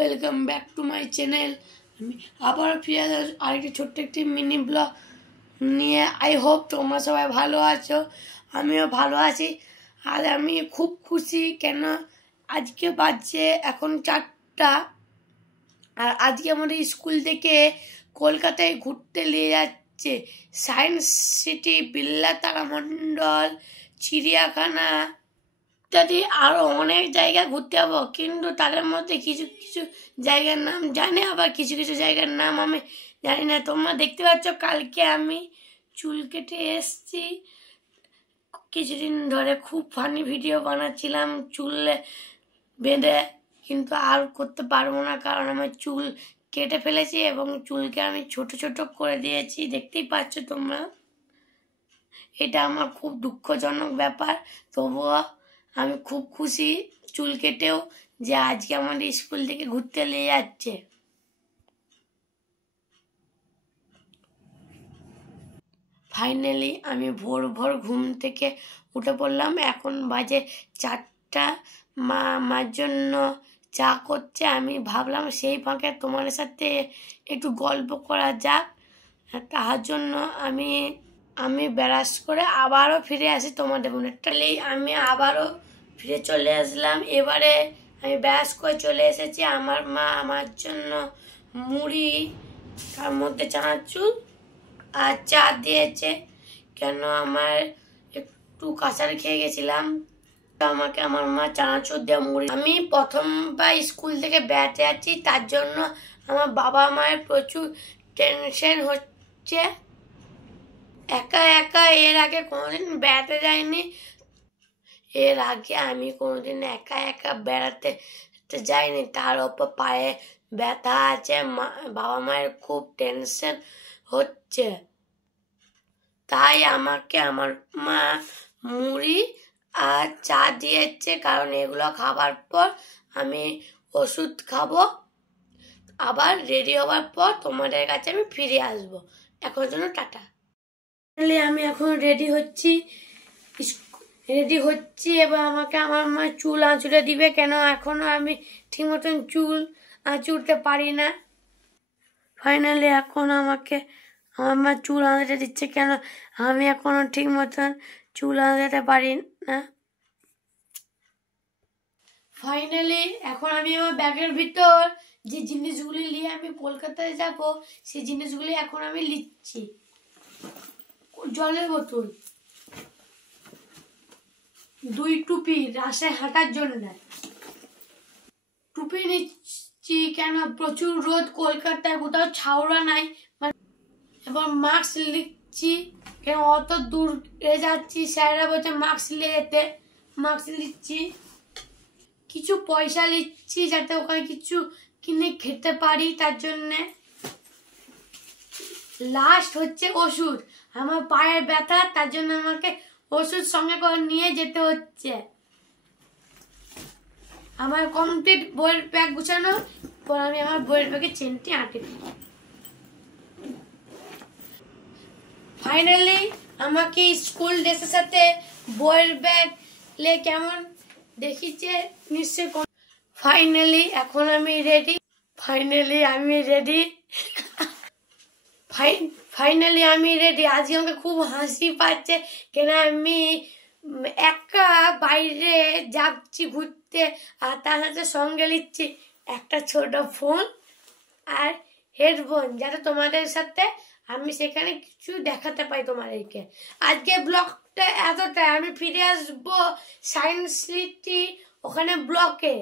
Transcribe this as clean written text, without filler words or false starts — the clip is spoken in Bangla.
Welcome back to my channel. আমি আবার ফিরে আরেকটি ছোট্ট একটি মিনি ব্লগ নিয়ে। আই হোপ তোমরা সবাই ভালো আছো, আমিও ভালো আছি। আর আমি খুব খুশি, কেন আজকে বাজছে এখন 4টা, আর আজকে আমাদের স্কুল থেকে কলকাতায় ঘুরতে নিয়ে যাচ্ছে। সায়েন্স সিটি, বিড়লা তারামণ্ডল, চিড়িয়াখানা ইত্যাদি আরও অনেক জায়গা ঘুরতে যাবো। কিন্তু তাদের মধ্যে কিছু কিছু জায়গার নাম জানি, আবার কিছু কিছু জায়গার নাম আমি জানি না। তোমরা দেখতে পাচ্ছ কালকে আমি চুল কেটে এসছি। কিছুদিন ধরে খুব ফানি ভিডিও বানাচ্ছিলাম চুলে বেঁধে, কিন্তু আর করতে পারবো না, কারণ আমার চুল কেটে ফেলেছি এবং চুলকে আমি ছোট ছোট করে দিয়েছি, দেখতেই পাচ্ছ তোমরা। এটা আমার খুব দুঃখজনক ব্যাপার, তবুও আমি খুব খুশি চুল কেটেও যে আজকে আমাদের স্কুল থেকে ঘুরতে নিয়ে যাচ্ছে। ফাইনালি আমি ভোর ভোর ঘুম থেকে উঠে পড়লাম। এখন বাজে 4টা। মা আমার জন্য চা করছে। আমি ভাবলাম সেই ফাঁকে তোমাদের সাথে একটু গল্প করা যাক, তার জন্য আমি ব্রাশ করে আবারও ফিরে আসি তোমাদের মনে। আমি আবারও ফিরে চলে আসলাম। এবারে আমি ব্রাশ করে চলে এসেছি। আমার মা আমার জন্য মুড়ি, তার মধ্যে চানাচুর আর চা দিয়েছে, কেন আমার একটু কাঁচার খেয়ে গেছিলাম, আমাকে আমার মা চানাচুর দিয়ে মুড়ি। আমি প্রথমবার স্কুল থেকে বেড়াতে যাচ্ছি, তার জন্য আমার বাবা মায়ের প্রচুর টেনশন হচ্ছে। একা একা এর আগে কোনোদিন বেড়াতে যাইনি। এর আগে আমি কোনোদিন একা একা বেড়াতে যাইনি, তার ওপর পায়ে ব্যথা আছে। বাবা মায়ের খুব টেনশন হচ্ছে, তাই আমাকে আমার মা মুড়ি আর চা দিয়েছে, কারণ এগুলো খাবার পর আমি ওষুধ খাবো। আবার রেডি হওয়ার পর তোমাদের কাছে আমি ফিরে আসবো। এখন জন্য টাটা। আমি এখন রেডি হচ্ছি এবার আমাকে আমার মা চুল আঁচড়ে দিবে, কেন এখনো আমি ঠিক মতন চুল আঁচড়তে পারি না। ফাইনালি এখন আমাকে আমার মা চুল আঁচড়ে দিচ্ছে, কেন আমি এখনো ঠিক মতন চুল আঁচড়াতে পারি না। ফাইনালি এখন আমি আমার ব্যাগের ভিতর যে জিনিসগুলি নিয়ে আমি কলকাতায় যাব, সেই জিনিসগুলি এখন আমি লিখছি। জলের বোতল, 2 টুপি রাস্তায় হাঁটার জন্য, টুপি নিচ্ছি কেন প্রচুর রোদ কলকাতায়, কোথাও ছাউড়া নাই। এবার মাস্ক লিখছি, কেন অত দূর যাচ্ছি, স্যাররা বলছে মাস্ক নিয়ে যেতে, মাস্ক নিচ্ছি। কিছু পয়সা নিচ্ছি যাতে ওখানে কিছু কিনে খেতে পারি, তার জন্যে। লাস্ট হচ্ছে ওষুধ, আমার পায়ের ব্যথা, তার জন্য আমাকে ওষুধ সঙ্গে করে নিয়ে যেতে হচ্ছে। আমার কমপ্লিট বইয়ের ব্যাগ গুছানো, পর আমি আমার বইয়ের ব্যাগে চেনটি আঁটে দিই। ফাইনালি আমাকে স্কুল ড্রেসের সাথে বইয়ের ব্যাগ লে কেমন দেখিছে নিশ্চয়। ফাইনালি এখন আমি রেডি। আজকে আমাকে খুব হাসি পাচ্ছে, কেন আমি একা বাইরে যাচ্ছি ঘুরতে, আর তার সাথে সঙ্গে নিচ্ছি একটা ছোট ফোন আর হেডফোন, যাতে তোমাদের সাথে আমি সেখানে কিছু দেখাতে পাই তোমাদেরকে। আজকে ব্লগটা এতটাই। আমি ফিরে আসবো সায়েন্স সিটি ওখানে ব্লকে।